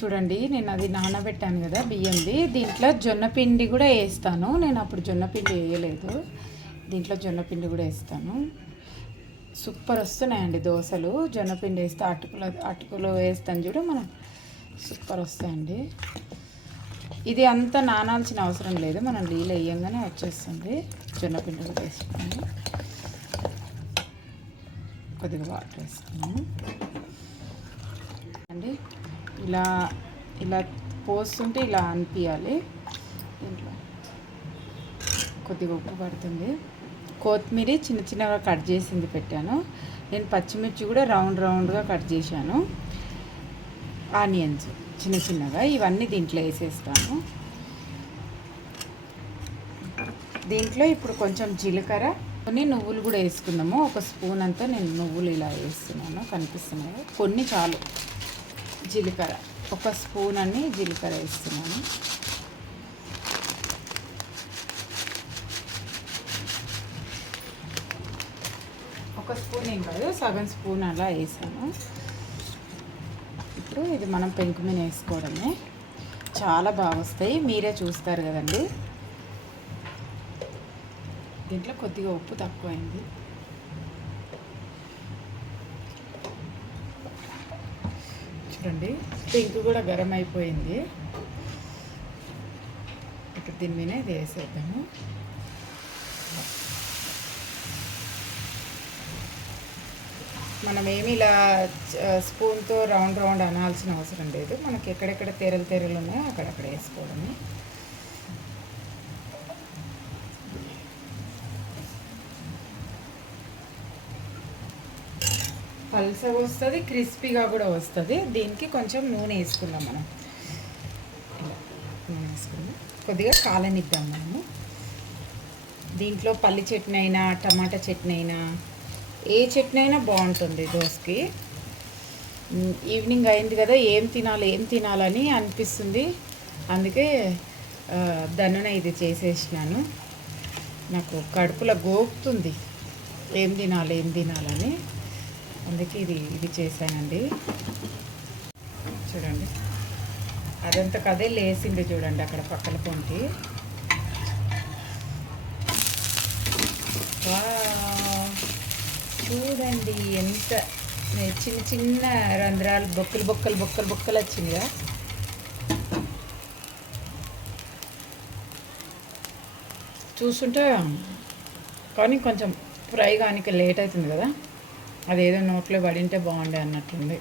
చూడండి, నేను అది నానబెట్టాను కదా బియ్యంది. దీంట్లో జొన్నపిండి కూడా వేస్తాను. నేను అప్పుడు జొన్నపిండి వేయలేదు. దీంట్లో జొన్నపిండి కూడా వేస్తాను. సూపర్ వస్తున్నాయండి దోశలు. జొన్నపిండి వేస్తే అటుకులో వేస్తాను చూడు మనం, సూపర్ వస్తాయండి. ఇది అంతా నానాల్సిన అవసరం లేదు, మనం నీళ్ళు వేయంగానే వచ్చేస్తుంది. జొన్నపిండి కూడా వేసుకున్నాము. కొద్దిగా వాటర్ వేసుకున్నాము అండి. ఇలా ఇలా పోస్తుంటే ఇలా అనిపించాలి. దీంట్లో కొద్దిగా ఉప్పు పడుతుంది. కొత్తిమీర చిన్న చిన్నగా కట్ చేసింది పెట్టాను. నేను పచ్చిమిర్చి కూడా రౌండ్గా కట్ చేశాను. ఆనియన్స్ చిన్న చిన్నగా, ఇవన్నీ దీంట్లో వేసేస్తాను. దీంట్లో ఇప్పుడు కొంచెం జీలకర్ర, కొన్ని నువ్వులు కూడా వేసుకుందాము. ఒక స్పూన్ అంతా నేను నువ్వులు ఇలా వేస్తున్నాను, కనిపిస్తున్నాయి. కొన్ని చాలు. జీలకర్ర ఒక స్పూన్ అన్ని జీలకర్ర వేస్తున్నాను. ఒక స్పూన్ ఏం కాదు, సగం స్పూన్ అలా వేసాను. ఇప్పుడు ఇది మనం పెంకు మీద వేసుకోవడమే. చాలా బాగా వస్తాయి, మీరే చూస్తారు కదండి. దీంట్లో కొద్దిగా ఉప్పు తక్కువైంది. చూడండి, పెంకు కూడా గరం అయిపోయింది. ఇప్పుడు దీని మీద ఇది వేసేద్దాము. మనం ఏమి ఇలా స్పూన్తో రౌండ్ అనాల్సిన అవసరం లేదు. మనకి ఎక్కడెక్కడ తెరలు ఉన్నాయో అక్కడక్కడ వేసుకోవడమే. పల్సగా వస్తుంది, క్రిస్పీగా కూడా వస్తుంది. దీనికి కొంచెం నూనె వేసుకుందాం మనం. నూనె వేసుకుందాం, కొద్దిగా కాలనిద్దాం మనము. దీంట్లో పల్లి చట్నీ అయినా టమాటా చట్నీ అయినా ఏ చట్నీ అయినా బాగుంటుంది దోశకి. ఈవినింగ్ అయింది కదా, ఏం తినాలని అనిపిస్తుంది. అందుకే దన్నున ఇది చేసేసినాను. నాకు కడుపులో గోపుతుంది ఏం తినాలని. అందుకే ఇది చేశానండి. చూడండి, అదంతా కదే లేసింది చూడండి అక్కడ పక్కన పొంటి. చూడండి ఎంత చిన్న రంధ్రాలు, బొక్కలు వచ్చినాయా. చూస్తుంటే కానీ కొంచెం ఫ్రై కానీ లేట్ అవుతుంది కదా, అదేదో నోట్లో పడింటే బాగుండే అన్నట్టుంది.